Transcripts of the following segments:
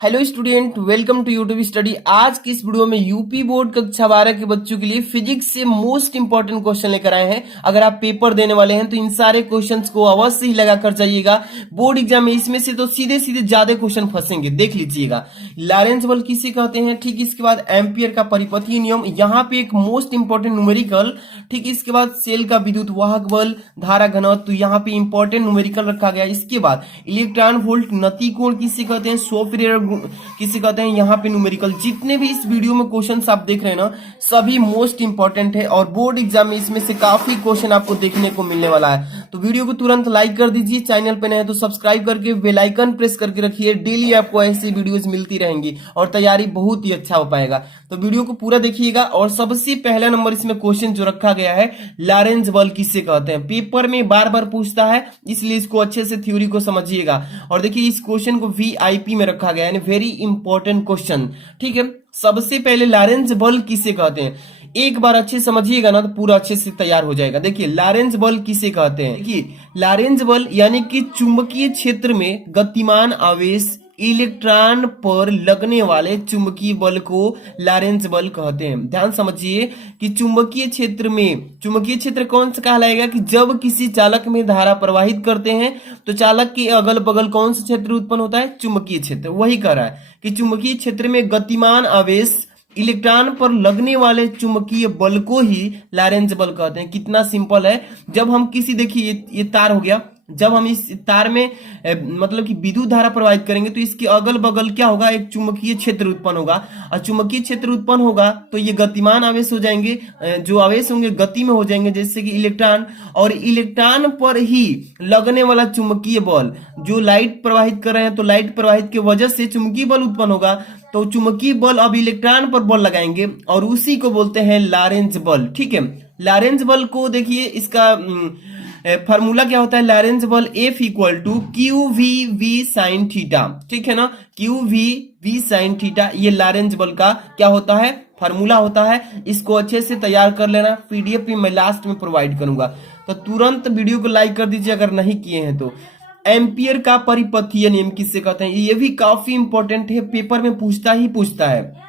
Hello student, welcome to YouTube study. आज की इस वीडियो में यूपी बोर्ड कक्षा 12 के बच्चों के लिए फिजिक्स से मोस्ट इंपॉर्टेंट क्वेश्चन लेकर आए हैं। अगर आप पेपर देने वाले हैं तो इन सारे क्वेश्चंस को अवश्य ही लगा कर जाइएगा बोर्ड एग्जाम में। इसमें से तो सीधे सीधे ज्यादा क्वेश्चन फंसेंगे, देख लीजिएगा। लॉरेंज बल किसे कहते हैं, ठीक इसके बाद एम्पियर का परिपथीय नियम, यहाँ पे एक मोस्ट इंपॉर्टेंट न्यूमेरिकल, ठीक इसके बाद सेल का विद्युत वाहक बल, धारा घनत्व, तो यहाँ पे इंपॉर्टेंट न्यूमेरिकल रखा गया। इसके बाद इलेक्ट्रॉन वोल्ट नति कोण किसे कहते हैं, सोफ्टवेयर किसे कहते हैं, यहाँ पे न्यूमेरिकल। जितने भी इस वीडियो में क्वेश्चंस आप देख रहे हैं ना, सभी मोस्ट इंपॉर्टेंट है और बोर्ड एग्जाम में इसमें से काफी क्वेश्चन आपको देखने को मिलने वाला है। तो वीडियो को तुरंत लाइक कर दीजिए, चैनल पे नए हैं तो सब्सक्राइब करके बेल आइकन प्रेस करके रखिए। डेली आपको ऐसी वीडियोस मिलती रहेंगी और तैयारी बहुत ही अच्छा हो पाएगा। तो वीडियो को पूरा देखिएगा। और सबसे पहला नंबर इसमें क्वेश्चन जो रखा गया है, लॉरेंज बल किसे कहते हैं, पेपर में बार बार पूछता है, इसलिए इसको अच्छे से थ्योरी को समझिएगा। और देखिए इस क्वेश्चन को वीआईपी में रखा गया है, वेरी इंपॉर्टेंट क्वेश्चन, ठीक है। सबसे पहले लॉरेंज बल किसे कहते हैं, एक बार अच्छे समझिएगा ना तो पूरा अच्छे से तैयार हो जाएगा। देखिए लॉरेंज बल किसे कहते हैं, देखिए लॉरेंज बल यानी कि चुंबकीय क्षेत्र में गतिमान आवेश इलेक्ट्रॉन पर लगने वाले चुंबकीय बल को लॉरेंज बल कहते हैं। ध्यान समझिए कि चुंबकीय क्षेत्र में, चुंबकीय क्षेत्र कौन सा कहलाएगा कि जब किसी चालक में धारा प्रवाहित करते हैं तो चालक के अगल बगल कौन सा क्षेत्र उत्पन्न होता है, चुंबकीय क्षेत्र। वही कह रहा है कि चुंबकीय क्षेत्र में गतिमान आवेश इलेक्ट्रॉन पर लगने वाले चुंबकीय बल को ही लॉरेंज बल कहते हैं। कितना सिंपल है। जब हम किसी, देखिए ये तार हो गया, जब हम इस तार में मतलब कि विद्युत धारा प्रवाहित करेंगे तो इसके अगल बगल क्या होगा, एक चुंबकीय क्षेत्र उत्पन्न होगा। और चुंबकीय क्षेत्र उत्पन्न होगा तो ये गतिमान आवेश हो जाएंगे, जो आवेश होंगे गति में हो जाएंगे, जैसे कि इलेक्ट्रॉन। और इलेक्ट्रॉन पर ही लगने वाला चुंबकीय बल, जो लाइट प्रवाहित कर रहे हैं तो लाइट प्रवाहित की वजह से चुंबकीय बल उत्पन्न होगा। तो चुंबकीय बल अब इलेक्ट्रॉन पर बल लगाएंगे और उसी को बोलते हैं लॉरेंज बल, ठीक है। लॉरेंज बल को देखिए, इसका फार्मूला क्या होता है, लॉरेंज बल F equal to q v v sine theta, ठीक है ना। Q v v sine theta, ये लॉरेंज बल का क्या होता है, फार्मूला होता है। इसको अच्छे से तैयार कर लेना, पीडीएफ भी मैं लास्ट में प्रोवाइड करूंगा। तो तुरंत वीडियो को लाइक कर दीजिए अगर नहीं किए हैं तो। एम्पियर का परिपथीय नियम किससे कहते हैं, ये भी काफी इंपॉर्टेंट है, पेपर में पूछता है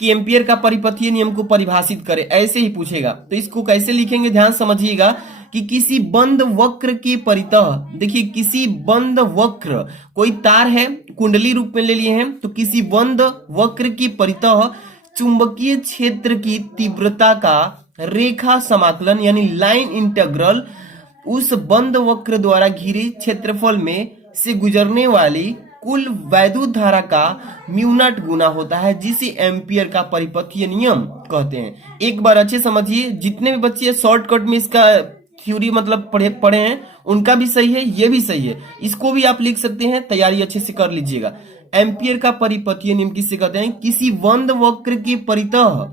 कि एम्पियर का परिपथीय नियम को परिभाषित करे, ऐसे ही पूछेगा। तो इसको कैसे लिखेंगे, ध्यान समझिएगा कि किसी बंद वक्र के परितः, देखिए किसी बंद वक्र, कोई तार है, कुंडली रूप में ले लिए हैं, तो किसी बंद वक्र के परितः चुंबकीय क्षेत्र की तीव्रता का रेखा समाकलन यानी लाइन इंटीग्रल उस बंद वक्र द्वारा घिरे क्षेत्रफल में से गुजरने वाली कुल वैद्युत धारा का म्यू नॉट गुना होता है, जिसे एम्पियर का परिपथीय नियम कहते हैं। एक बार अच्छे समझिए, जितने भी बच्चे शॉर्टकट में इसका थ्योरी मतलब पढ़े हैं उनका भी सही है, ये भी सही है। इसको भी आप लिख सकते हैं, तैयारी अच्छे से कर लीजिएगा। एम्पियर का परिपथीय नियम किससे कहते हैं, किसी बंद वक्र के परितः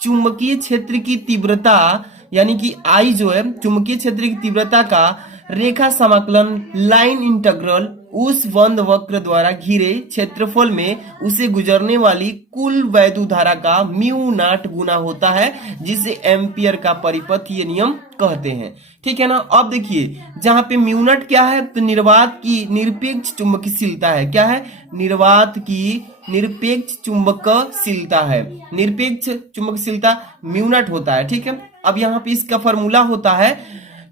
चुंबकीय क्षेत्र की तीव्रता यानी कि आई जो है, चुंबकीय क्षेत्र की तीव्रता का रेखा समाकलन लाइन इंटीग्रल उस बंद वक्र द्वारा घिरे क्षेत्रफल में उसे गुजरने वाली कुल वैद्युत धारा का म्यू नॉट गुना होता है, जिसे एम्पियर का परिपथीय नियम कहते हैं, ठीक है ना। अब देखिए जहां पे म्यू नॉट क्या है, तो निर्वात की निरपेक्ष चुंबकशीलता है। क्या है, निर्वात की निरपेक्ष चुंबकशीलता है, निरपेक्ष चुंबकशीलता म्यू नॉट होता है, ठीक है। अब यहाँ पे इसका फॉर्मूला होता है,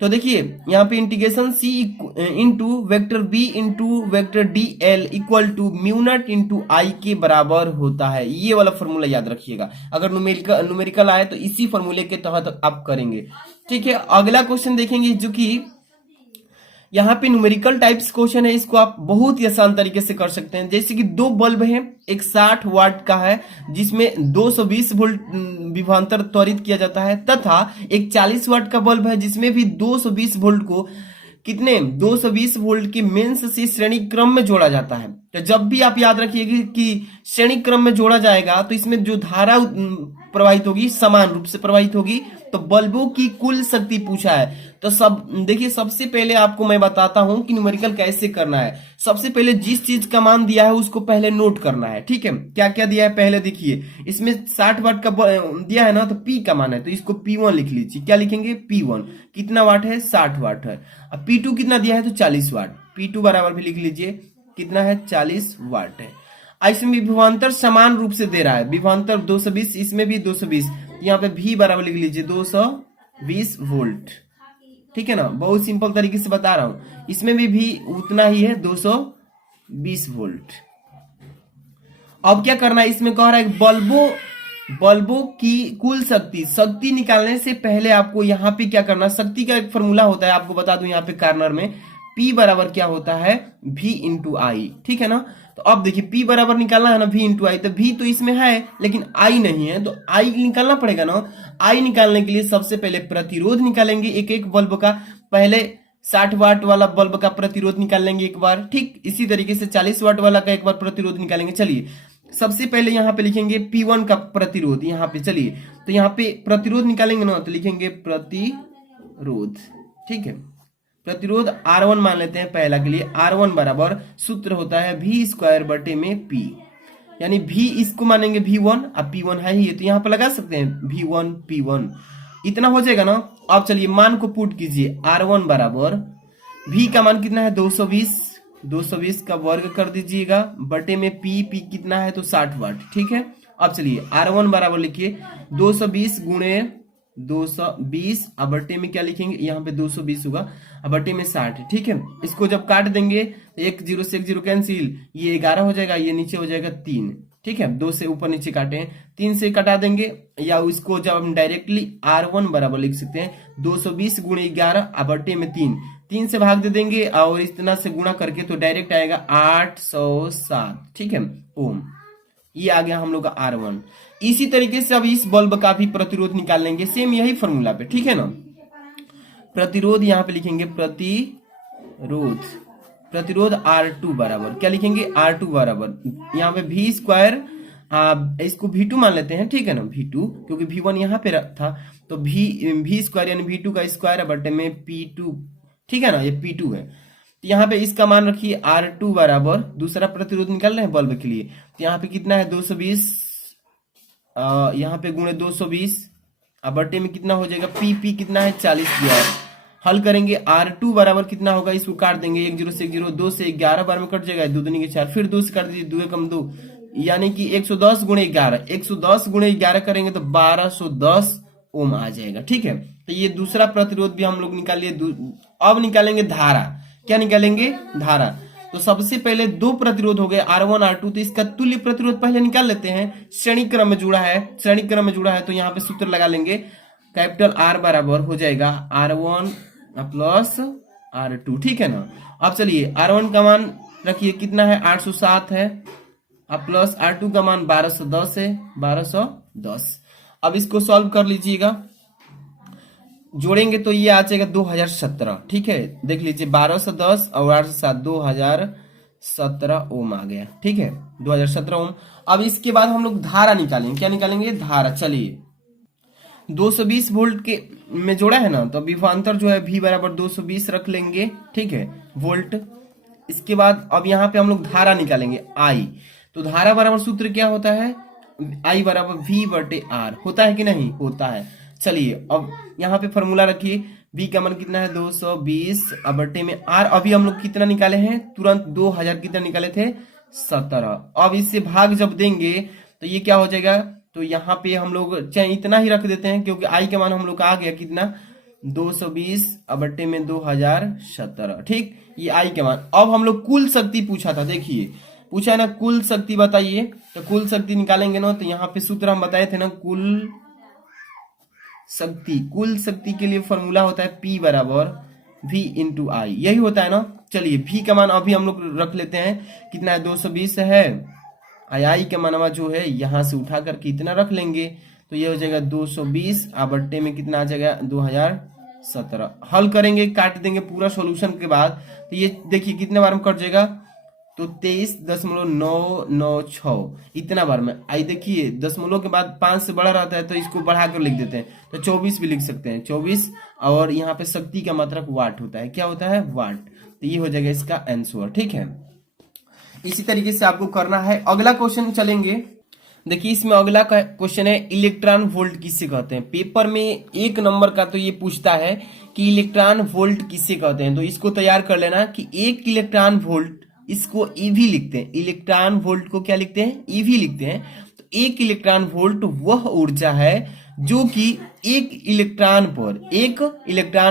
तो देखिए यहाँ पे integration c into vector b into vector d l equal to mu naught into I के बराबर होता है। ये वाला फॉर्मूला याद रखिएगा, अगर न्यूमेरिकल आए तो इसी फॉर्मूले के तहत आप करेंगे, ठीक है। अगला क्वेश्चन देखेंगे जो कि यहाँ पे न्यूमेरिकल टाइप्स क्वेश्चन है, इसको आप बहुत ही आसान तरीके से कर सकते हैं। जैसे कि दो बल्ब हैं, एक 60 वाट का है जिसमें 220 वोल्ट विभवांतर त्वरित किया जाता है, तथा एक 40 वाट का बल्ब है जिसमें भी 220 वोल्ट को कितने 220 वोल्ट के मेंस से श्रेणी क्रम में जोड़ा जाता है। तो जब भी आप याद रखिएगा कि श्रेणी क्रम में जोड़ा जाएगा तो इसमें जो धारा प्रवाहित होगी समान रूप से प्रवाहित होगी। तो बल्बों की कुल शक्ति पूछा है, तो सब देखिए सबसे पहले आपको मैं बताता हूं कि न्यूमेरिकल कैसे करना है। सबसे पहले जिस चीज का मान दिया है उसको पहले नोट करना है, ठीक है। क्या क्या दिया है पहले देखिए, इसमें 60 वाट का दिया है ना, तो P का मान है, तो इसको P1 लिख लीजिए। क्या लिखेंगे, P1 कितना वाट है, 60 वाट है। अब P2 कितना दिया है, तो 40 वाट, P2 बराबर भी लिख लीजिए, कितना है, 40 वाट है। इसमें भी विभवांतर समान रूप से दे रहा है, विभवांतर 220, इसमें भी 220, यहाँ पे भी बराबर लिख लीजिए 220 वोल्ट। ठीक है ना, बहुत सिंपल तरीके से बता रहा हूं। इसमें भी उतना ही है 220 वोल्ट। अब क्या करना है, इसमें कह रहा है बल्बों की कुल शक्ति निकालने से पहले आपको यहाँ पे क्या करना, शक्ति का एक फॉर्मूला होता है, आपको बता दूं यहाँ पे कार्नर में P बराबर क्या होता है, V इंटू आई। ठीक है ना, तो अब देखिए P बराबर निकालना है ना V इंटू आई, तो V तो इसमें है लेकिन I नहीं है, तो I निकालना पड़ेगा ना। I निकालने के लिए सबसे पहले प्रतिरोध निकालेंगे एक एक बल्ब का। पहले 60 वाट वाला बल्ब का प्रतिरोध निकाल लेंगे एक बार, ठीक इसी तरीके से 40 वाट वाला का एक बार प्रतिरोध निकालेंगे। चलिए सबसे पहले यहाँ पे लिखेंगे P1 का प्रतिरोध, यहाँ पे चलिए तो यहाँ पे प्रतिरोध निकालेंगे ना, तो लिखेंगे प्रतिरोध। ठीक है, प्रतिरोध R1 मान लेते हैं पहला के लिए। R1 बराबर सूत्र होता है V स्क्वायर बटे में P, यानी V इसको मानेंगे V1, अब P1 है ही, तो यहाँ पे लगा सकते हैं V1 P1, इतना हो जाएगा ना। अब चलिए मान को पुट कीजिए, R1 बराबर V का मान कितना है 220 का वर्ग कर दीजिएगा बटे में P कितना है तो 60 वाट। ठीक है, अब चलिए R1 बराबर लिखिए 220 गुणे 220, अब बटे में क्या लिखेंगे, यहाँ पे 220 होगा, अब बटे में 60। ठीक है, इसको जब काट देंगे तो 1 0 से 1 0 कैंसिल, ये 11 हो जाएगा, ये नीचे हो जाएगा 3। ठीक है, 2 से ऊपर नीचे काटे हैं, 3 से कटा देंगे, या उसको जब हम डायरेक्टली R1 बराबर लिख सकते हैं 220 गुणे 11 अब बटे में 3 से भाग दे देंगे और इतना से गुणा करके तो डायरेक्ट आएगा 807। ठीक है, ओम, ये आ गया हम लोग का R1। इसी तरीके से अब इस बल्ब का भी प्रतिरोध निकाल लेंगे, सेम यही फॉर्मूला पे। ठीक है ना, प्रतिरोध यहाँ पे लिखेंगे प्रतिरोध R2 बराबर क्या लिखेंगे, R2 बराबर यहाँ पे V स्क्वायर, इसको V2 मान लेते हैं। ठीक है ना, V2 क्योंकि V1 यहाँ पे था, तो V स्क्वायर यानी V2 का स्क्वायर बटे में P2। ठीक है ना, ये P2 है, तो यहाँ पे इसका मान रखिए R2 बराबर, दूसरा प्रतिरोध निकाल रहे हैं बल्ब के लिए, तो यहाँ पे कितना है 220, यहाँ पे गुणे 220, अब बटे में कितना हो जाएगा P कितना है 40 दिया है। हल करेंगे R2 बराबर कितना होगा, इसको काट देंगे 1 0 से 1 0, 2 से 11 बार में कट जाएगा, 2 दूनी के 4, फिर 2 से काट दीजिए, 2 कम 2, यानी कि 110 गुणे 11, 110 गुणे 11 करेंगे तो 1210 ओम आ जाएगा। ठीक है, तो ये दूसरा प्रतिरोध भी हम लोग निकाल लिए। अब निकालेंगे धारा, क्या निकालेंगे, धारा। तो सबसे पहले दो प्रतिरोध हो गए R1 R2, तो इसका तुल्य प्रतिरोध पहले निकाल लेते हैं। श्रेणी क्रम में जुड़ा है, तो यहाँ पे सूत्र लगा लेंगे, कैपिटल R बराबर हो जाएगा R1 प्लस R2। ठीक है ना, अब चलिए R1 का मान रखिए कितना है 807 है, अब प्लस R2 का मान 1210 है, 1210। अब इसको सॉल्व कर लीजिएगा, जोड़ेंगे तो ये आ जाएगा 2017। ठीक है, देख लीजिए 1210 और 807 2017 ओम आ गया। ठीक है, 2017 ओम। अब इसके बाद हम लोग धारा निकालेंगे, क्या निकालेंगे, धारा। चलिए 220 वोल्ट के में जोड़ा है ना, तो विभवांतर जो है V बराबर 220 रख लेंगे। ठीक है, वोल्ट। इसके बाद अब यहाँ पे हम लोग धारा निकालेंगे I, तो धारा बराबर सूत्र क्या होता है, I बराबर V बटे R, होता है कि नहीं, होता है। चलिए अब यहाँ पे फॉर्मूला रखिए, V का मान कितना है 220 अब बटे में R, अभी हम लोग कितना निकाले हैं, तुरंत 2000 कितना निकाले थे 17। अब इससे भाग जब देंगे तो ये क्या हो जाएगा, तो यहाँ पे हम लोग चाहे इतना ही रख देते हैं क्योंकि I का मान हम लोग का आ गया कितना 220 अब बटे में 2017। ठीक, ये I का मान। अब हम लोग कुल शक्ति पूछा था, देखिए पूछा ना कुल शक्ति बताइए, तो कुल शक्ति निकालेंगे ना, तो यहाँ पे सूत्र हम बताए थे ना, कुल शक्ति के लिए फॉर्मूला होता है P बराबर V इंटू I, यही होता है ना। चलिए V का मान अभी हम लोग रख लेते हैं, कितना है 220 है, I का मानवा जो है यहाँ से उठा कर कितना रख लेंगे, तो ये हो जाएगा 220 अब बट्टे में कितना आ जाएगा 2017। हल करेंगे, काट देंगे पूरा सॉल्यूशन के बाद, तो ये देखिए कितने बार में कट जाएगा, तो 23.996 इतना बार में। आई देखिए दशमलव के बाद 5 से बड़ा रहता है तो इसको बढ़ा कर लिख देते हैं, तो 24 भी लिख सकते हैं, 24। और यहाँ पे शक्ति का मात्रक वाट होता है, क्या होता है, वाट। तो ये हो जाएगा इसका आंसर। ठीक है, इसी तरीके से आपको करना है। अगला क्वेश्चन चलेंगे, देखिए इसमें अगला क्वेश्चन है इलेक्ट्रॉन वोल्ट किसे कहते हैं। पेपर में 1 नंबर का तो ये पूछता है कि इलेक्ट्रॉन वोल्ट किसे कहते हैं, तो इसको तैयार कर लेना कि 1 इलेक्ट्रॉन वोल्ट इसको ईवी लिखते हैं। इलेक्ट्रॉन वोल्ट को क्या लिखते हैं? ईवी लिखते हैं। तो एक इलेक्ट्रॉन वोल्ट वह ऊर्जा है जो कि एक इलेक्ट्रॉन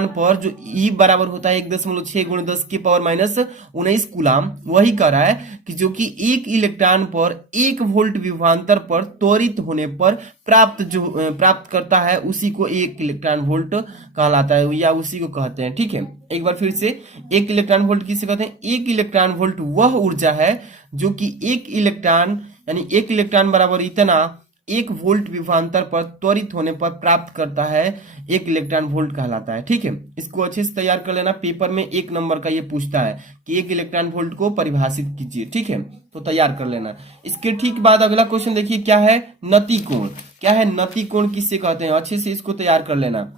पर जो ई बराबर होता है 1.6 × 10⁻⁻19 कूलाम, वही कह रहा है कि जो कि एक इलेक्ट्रॉन पर 1 वोल्ट विभवांतर पर त्वरित होने पर प्राप्त करता है, उसी को एक इलेक्ट्रॉन वोल्ट कहलाता है या उसी को कहते हैं। ठीक है, एक बार फिर से, एक इलेक्ट्रॉन वोल्ट किसे कहते हैं? एक इलेक्ट्रॉन वोल्ट वह ऊर्जा है जो कि एक इलेक्ट्रॉन यानी एक इलेक्ट्रॉन बराबर इतना 1 वोल्ट विभवांतर पर त्वरित होने पर प्राप्त करता है, एक इलेक्ट्रॉन वोल्ट कहलाता है। ठीक है, इसको अच्छे से तैयार कर लेना। पेपर में 1 नंबर का ये पूछता है कि एक इलेक्ट्रॉन वोल्ट को परिभाषित कीजिए। ठीक है, तो तैयार कर लेना। इसके ठीक बाद अगला क्वेश्चन देखिए, क्या है? नति कोण। क्या है नति कोण? किससे कहते हैं? अच्छे से इसको तैयार कर लेना।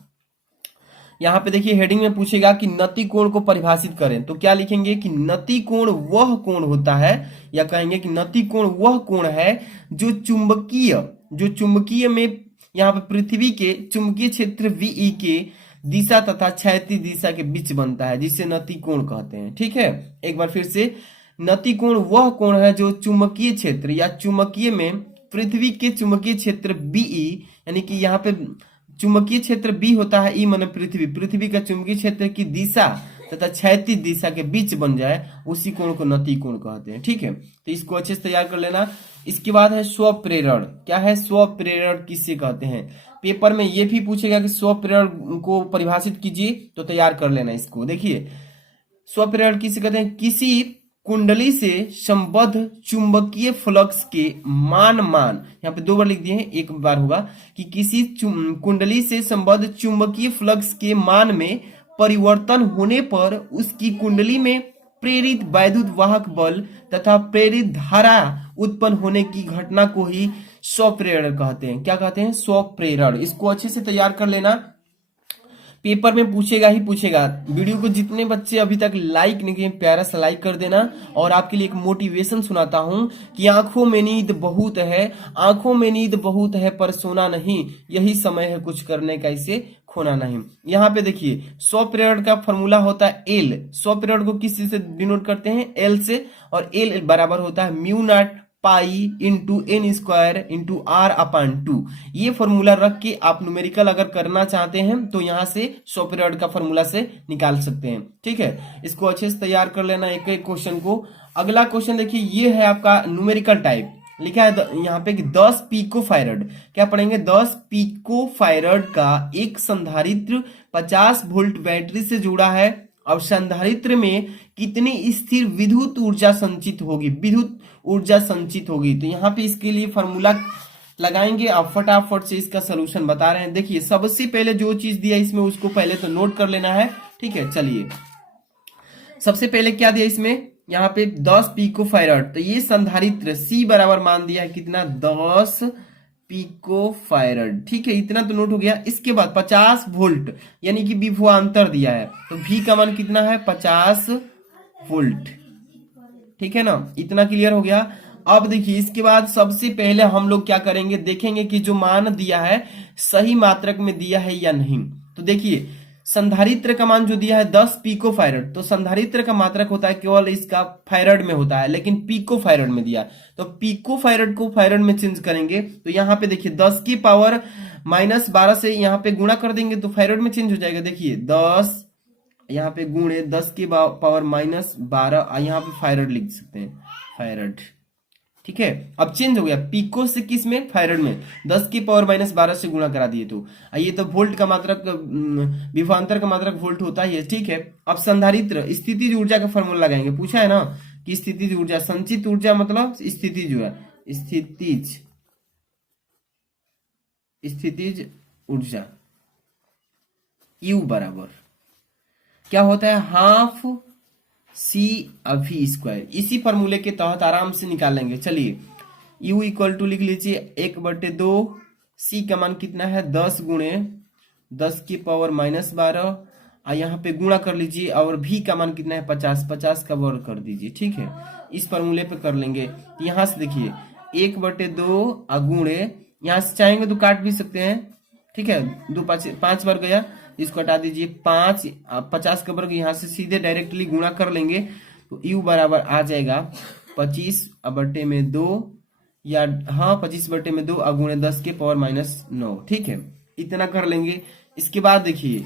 यहाँ पे देखिए हेडिंग में पूछेगा कि नति कोण को परिभाषित करें, तो क्या लिखेंगे कि नति कोण वह कोण होता है, या कहेंगे कि नति कोण वह कोण है जो चुंबकीय में यहाँ पे पृथ्वी के चुंबकीय क्षेत्र VE के दिशा तथा क्षैतिज दिशा के बीच बनता है, जिसे नति कोण कहते हैं। ठीक है, एक बार फिर से, नति कोण वह कोण है जो चुंबकीय क्षेत्र या चुंबकीय में पृथ्वी के चुंबकीय क्षेत्र BE, यानी कि यहाँ पे चुंबकीय क्षेत्र B होता है, ई माने पृथ्वी का चुंबकीय क्षेत्र की दिशा तथा क्षैतिज दिशा के बीच बन जाए, उसी कोण को नति कोण कहते हैं। ठीक है, तो इसको अच्छे से तैयार कर लेना। इसके बाद है स्वप्रेरण। क्या है? स्वप्रेरण किससे कहते हैं? पेपर में ये भी पूछेगा कि स्वप्रेरण को परिभाषित कीजिए, तो तैयार कर लेना इसको। देखिए, स्वप्रेरण किसे कहते हैं? किसी कुंडली से संबद्ध चुंबकीय फ्लक्स के मान यहाँ पे 2 बार लिख दिए हैं, एक बार होगा कि किसी कुंडली से संबद्ध चुंबकीय फ्लक्स के मान में परिवर्तन होने पर उसकी कुंडली में प्रेरित वैद्युत वाहक बल तथा प्रेरित धारा उत्पन्न होने की घटना को ही स्वप्रेरण कहते हैं। क्या कहते हैं? स्वप्रेरण। इसको अच्छे से तैयार कर लेना, पेपर में पूछेगा ही पूछेगा। वीडियो को जितने बच्चे अभी तक लाइक नहीं किए, प्यारा सा लाइक कर देना। और आपके लिए एक मोटिवेशन सुनाता हूं कि आंखों में नींद बहुत है पर सोना नहीं, यही समय है कुछ करने का, इसे खोना नहीं। यहाँ पे देखिए, स्वप्रेरण का फॉर्मूला होता है एल। स्वप्रेरण को किस चीज से डिनोट करते हैं? एल से, और एल बराबर होता है μ0 pi into n² into r/2। ये फॉर्मूला रख के आप न्यूमेरिकल अगर करना चाहते हैं तो यहाँ से स्वप्रेरण का फॉर्मूला से निकाल सकते हैं। ठीक है, इसको अच्छे से तैयार कर लेना एक एक क्वेश्चन को। अगला क्वेश्चन देखिए, ये है आपका न्यूमेरिकल टाइप। लिखा है यहाँ पे कि 10 पिकोफैरड। क्या पढ़ेंगे? 10 पिकोफैरड का एक संधारित्र 50 वोल्ट बैटरी से जुड़ा है। अब संधारित्र में कितनी स्थिर विद्युत ऊर्जा संचित होगी? तो यहाँ पे इसके लिए फॉर्मूला लगाएंगे। आप फटाफट से इसका सलूशन बता रहे हैं। देखिए, सबसे पहले जो चीज दिया इसमें उसको पहले तो नोट कर लेना है। ठीक है, चलिए, सबसे पहले क्या दिया इसमें? यहाँ पे 10 पिकोफैरड। तो ये संधारित्र C बराबर मान दिया है कितना? 10 पिकोफैरड। ठीक है, इतना तो नोट हो गया। इसके बाद 50 वोल्ट यानी कि विभवांतर दिया है, तो V का मान कितना है? 50 वोल्ट। ठीक है ना, इतना क्लियर हो गया। अब देखिए, इसके बाद सबसे पहले हम लोग क्या करेंगे? देखेंगे कि जो मान दिया है सही मात्रक में दिया है या नहीं। तो देखिए, संधारित्र का मान जो दिया है 10 पिकोफैरड, तो संधारित्र का मात्रक होता है केवल इसका फैरड में होता है, लेकिन पिकोफैरड में दिया, तो पिकोफैरड को फैरड में चेंज करेंगे। तो यहाँ पे देखिए 10 की पावर -12 से यहाँ पे गुणा कर देंगे तो फैरड में चेंज हो जाएगा। देखिए 10 यहाँ पे गुणे 10 की पावर -12, यहाँ पे फैरड लिख सकते हैं, फैरड। ठीक है, अब चेंज हो गया पिको से किस में? फैरड में। 10 की पावर -12 से गुणा करा दिए, तो ये तो वोल्ट का मात्रक, विभवांतर का मात्रक वोल्ट होता है। ठीक है, अब संधारित्र स्थितिज ऊर्जा का फॉर्मूला लगाएंगे। पूछा है ना कि स्थितिज ऊर्जा, संचित ऊर्जा मतलब स्थितिज हुआ, स्थितिज ऊर्जा U बराबर क्या होता है? Half C/v²। इसी फॉर्मूले के तहत आराम से निकाल लेंगे। चलिए, U = लिख लीजिए 1/2। C का मान कितना है? 10 गुणे 10 की पावर -12, और यहाँ पे गुणा कर लीजिए। और V का मान कितना है? 50 का वर्ग कर दीजिए। ठीक है, इस फॉर्मूले पे कर लेंगे। यहाँ से देखिए 1/2 गुणे, यहाँ से चाहेंगे तो काट भी सकते हैं। ठीक है, 2 5 बार गया, इसको हटा दीजिए। 50 का वर्ग यहाँ से सीधे डायरेक्टली गुणा कर लेंगे, तो U बराबर आ जाएगा 25/2 या हाँ 25/2 गुणे 10 के पावर -9। ठीक है, इतना कर लेंगे। इसके बाद देखिए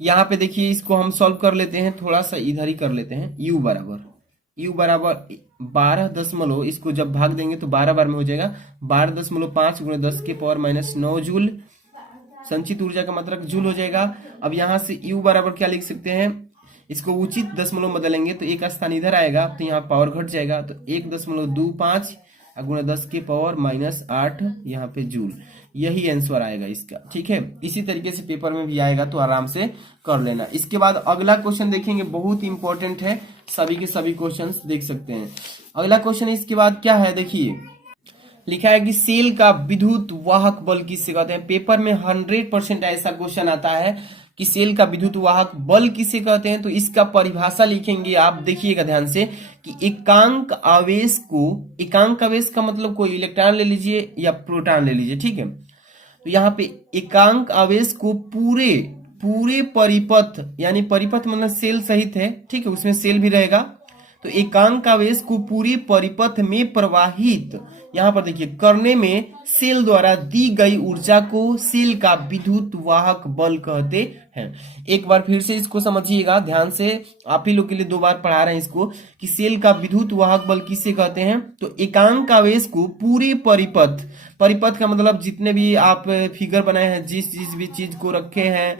यहाँ पे देखिए इसको हम सॉल्व कर लेते हैं, थोड़ा सा इधर ही कर लेते हैं। U बराबर 12 इसको जब भाग देंगे तो 12 बार में हो जाएगा 12.5 गुणे 10 के पावर -9 जूल। संचित ऊर्जा का मतलब जूल हो जाएगा। अब यहाँ से U बराबर क्या लिख सकते हैं, इसको उचित दशमलव बदलेंगे तो एक स्थान इधर आएगा तो यहाँ पावर घट जाएगा, तो 1.25 गुणा 10 के पावर -8 यहाँ पे जूल। यही आंसर आएगा इसका। ठीक है, इसी तरीके से पेपर में भी आएगा तो आराम से कर लेना। इसके बाद अगला क्वेश्चन देखेंगे, बहुत इंपॉर्टेंट है, सभी के सभी क्वेश्चंस देख सकते हैं। अगला क्वेश्चन इसके बाद क्या है, देखिए लिखा है कि सेल का विद्युत वाहक बल किसे कहते हैं। पेपर में 100% ऐसा क्वेश्चन आता है कि सेल का विद्युत वाहक बल किसे कहते हैं। तो इसका परिभाषा लिखेंगे आप, देखिएगा ध्यान से कि एकांक आवेश का मतलब कोई इलेक्ट्रॉन ले लीजिए या प्रोटॉन ले लीजिए। ठीक है, तो यहाँ पे एकांक आवेश को पूरे परिपथ, यानी परिपथ मतलब सेल सहित है, ठीक है, उसमें सेल भी रहेगा, तो एकांक आवेश को पूरे परिपथ में प्रवाहित यहाँ पर देखिए करने में सेल द्वारा दी गई ऊर्जा को सेल का विद्युत वाहक बल कहते हैं। एक बार फिर से इसको समझिएगा ध्यान से, आप ही लोग के लिए 2 बार पढ़ा रहे हैं इसको कि सेल का विद्युत वाहक बल किसे कहते हैं। तो एकांक आवेश को पूरे परिपथ का मतलब जितने भी आप फिगर बनाए हैं, जिस भी चीज को रखे हैं,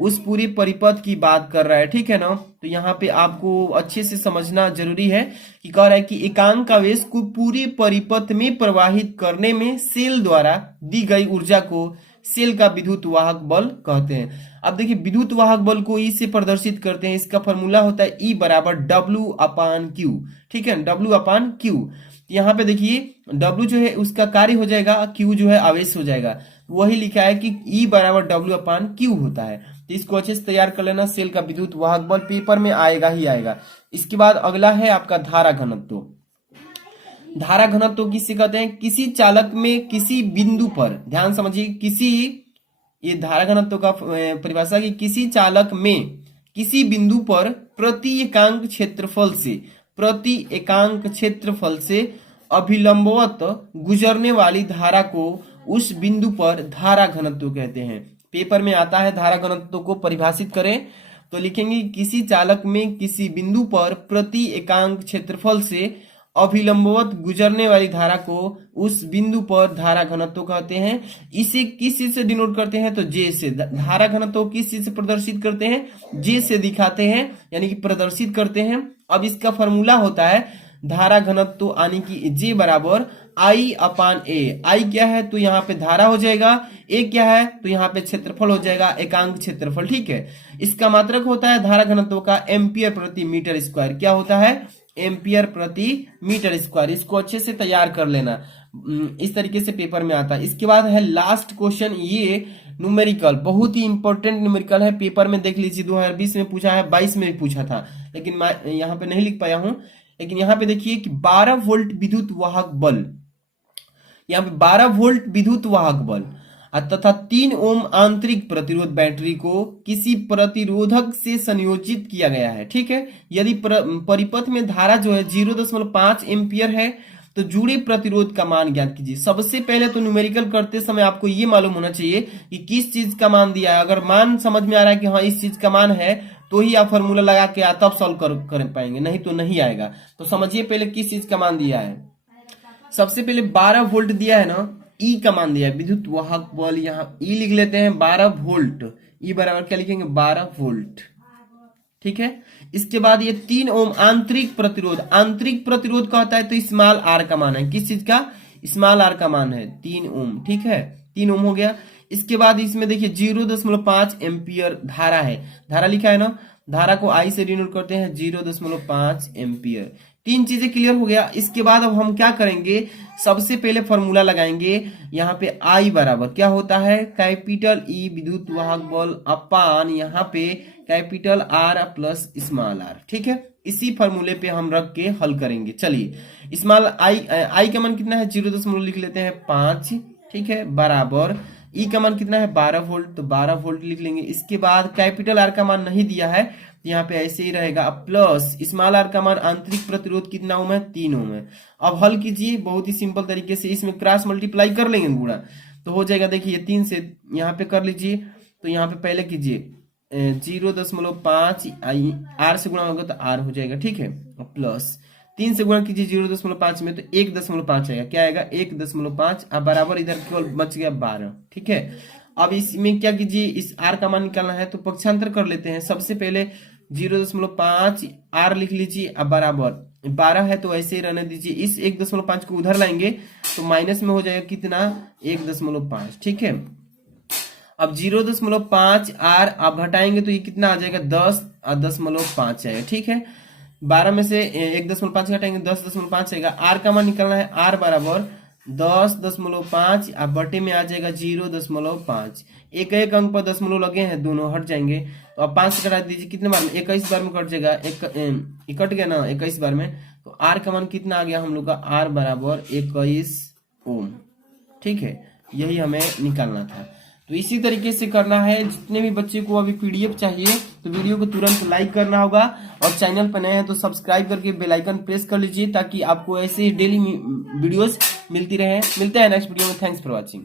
उस पूरी परिपथ की बात कर रहा है। ठीक है ना, तो यहाँ पे आपको अच्छे से समझना जरूरी है कि कह रहा है कि एकांक आवेश को पूरे परिपथ में प्रवाहित करने में सेल द्वारा दी गई ऊर्जा को सेल का विद्युत वाहक बल कहते हैं। अब देखिए विद्युत वाहक बल को ई से प्रदर्शित करते हैं, इसका फॉर्मूला होता है ई बराबर W/Q। ठीक है, W/Q। यहाँ पे देखिए W जो है उसका कार्य हो जाएगा, Q जो है आवेश हो जाएगा। वही लिखा है कि E बराबर W/Q होता है। तो इसको अच्छे से तैयार कर लेना, सेल का विद्युत वाहक बल पेपर में आएगा ही आएगा। इसके बाद अगला है आपका धारा घनत्व। धारा घनत्व किसे कहते हैं, किसी चालक में किसी बिंदु पर, ध्यान समझिए, ये धारा घनत्व का परिभाषा की किसी चालक में किसी बिंदु पर प्रति एकांक क्षेत्रफल से अभिलंबवत गुजरने वाली धारा को उस बिंदु पर धारा घनत्व कहते हैं। पेपर में आता है धारा घनत्व को परिभाषित करें तो लिखेंगे किसी चालक में किसी बिंदु पर प्रति एकांक क्षेत्रफल से अभिलंबवत गुजरने वाली धारा को उस बिंदु पर धारा घनत्व कहते हैं। इसे किस चीज से डिनोट करते हैं, तो जे से। धारा घनत्व किस चीज से प्रदर्शित करते हैं, जे से दिखाते हैं, यानी कि प्रदर्शित करते हैं। अब इसका फॉर्मूला होता है धारा घनत्व यानी कि जे बराबर I/A। आई क्या है, तो यहाँ पे धारा हो जाएगा, ए क्या है, तो यहाँ पे क्षेत्रफल हो जाएगा, एकांक क्षेत्रफल। ठीक है, इसका मात्रक होता है धारा घनत्व का एम्पियर प्रति मीटर स्क्वायर। क्या होता है, एम्पियर प्रति मीटर स्क्वायर। इसको अच्छे से तैयार कर लेना, इस तरीके से पेपर में आता है। इसके बाद है लास्ट क्वेश्चन, ये न्यूमेरिकल, बहुत ही इंपॉर्टेंट न्यूमेरिकल है। पेपर में देख लीजिए 2020 में पूछा है, 22 में भी पूछा था, लेकिन मैं यहाँ पे नहीं लिख पाया हूं। लेकिन यहाँ पे देखिए कि 12 वोल्ट विद्युत वाहक बल, यहाँ पे 12 वोल्ट विद्युत वाहक बल तथा 3 ओम आंतरिक प्रतिरोध बैटरी को किसी प्रतिरोधक से संयोजित किया गया है। ठीक है, यदि परिपथ में धारा जो है 0.5 एम्पियर है तो जुड़े प्रतिरोध का मान ज्ञात कीजिए। सबसे पहले तो न्यूमेरिकल करते समय आपको ये मालूम होना चाहिए कि किस चीज का मान दिया है। अगर मान समझ में आ रहा है कि हाँ इस चीज का मान है तो ही आप फॉर्मूला लगा के तब सॉल्व कर पाएंगे, नहीं तो नहीं आएगा। तो समझिए पहले किस चीज का मान दिया है। सबसे पहले 12 वोल्ट दिया है ना, ई का मान दिया है, विद्युत वाहक बल, यहाँ ई लिख लेते हैं 12 वोल्ट। ई बराबर क्या लिखेंगे, 12 वोल्ट। ठीक है, इसके बाद ये 3 ओम आंतरिक प्रतिरोध कहता है तो स्मॉल आर का मान है, किस चीज का, स्मॉल आर का मान है 3 ओम। ठीक है, 3 ओम हो गया। इसके बाद इसमें देखिए 0.5 एम्पियर धारा है, धारा लिखा है ना, धारा को आई से डिनोट करते हैं 0.5 एम्पियर। 3 चीजें क्लियर हो गया। इसके बाद अब हम क्या करेंगे, सबसे पहले फॉर्मूला लगाएंगे। यहाँ पे आई बराबर क्या होता है, कैपिटल ई विद्युत वाहक बल अपान यहाँ पे capital R plus small r. ठीक है, इसी फॉर्मूले पे हम रख के हल करेंगे। चलिए स्मॉल आई का मान कितना है, 0 लिख लेते हैं 5। ठीक है, बराबर ई का मान कितना है 12 वोल्ट, तो 12 वोल्ट लिख लेंगे। इसके बाद कैपिटल आर का मान नहीं दिया है यहाँ पे ऐसे ही रहेगा। अब प्लस स्मॉल आर का मान आंतरिक प्रतिरोध कितना ओम है, 3 ओम है। अब हल कीजिए बहुत ही सिंपल तरीके से, इसमें क्रॉस मल्टीप्लाई कर लेंगे गुणा, तो हो जाएगा। देखिए 3 से यहाँ पे कर लीजिए, तो यहाँ पे पहले कीजिए 0.5 आर से गुणा होगा तो आर हो जाएगा, ठीक है। प्लस 3 से गुणा कीजिए 0.5 में, तो 1.5 आएगा, क्या आएगा 1.5। अब बराबर इधर केवल बच गया 12, ठीक है। अब इसमें क्या कीजिए, इस आर का मान निकालना है तो पक्षांतर कर लेते हैं। सबसे पहले 0.5 आर लिख लीजिए, अब बराबर 12 है तो ऐसे ही रहने दीजिए। इस 1.5 को उधर लाएंगे तो माइनस में हो जाएगा कितना, 1.5, ठीक है। अब 0.5 आर आप घटाएंगे तो ये कितना आ जाएगा, 10.5 आएगा, ठीक है। 12 में से 1.5 घटाएंगे 10.5 आएगा। आर का मान निकालना है, आर बराबर 10.5, अब बटे में आ जाएगा 0.5। एक एक अंक पर दशमलव लगे हैं, दोनों हट जाएंगे। तो अब 5 से घटा दीजिए, कितने बार में, 21 बार में कट जाएगा, कट गया ना 21 बार में। तो आर का मान कितना आ गया हम लोग का, आर बराबर 21 ओम, ठीक है। यही हमें निकालना था। तो इसी तरीके से करना है। जितने भी बच्चे को अभी पीडीएफ चाहिए तो वीडियो को तुरंत लाइक करना होगा, और चैनल पर नए हैं तो सब्सक्राइब करके बेल आइकन प्रेस कर लीजिए, ताकि आपको ऐसे डेली वीडियोस मिलती रहे। मिलते हैं नेक्स्ट वीडियो में। Thanks for watching.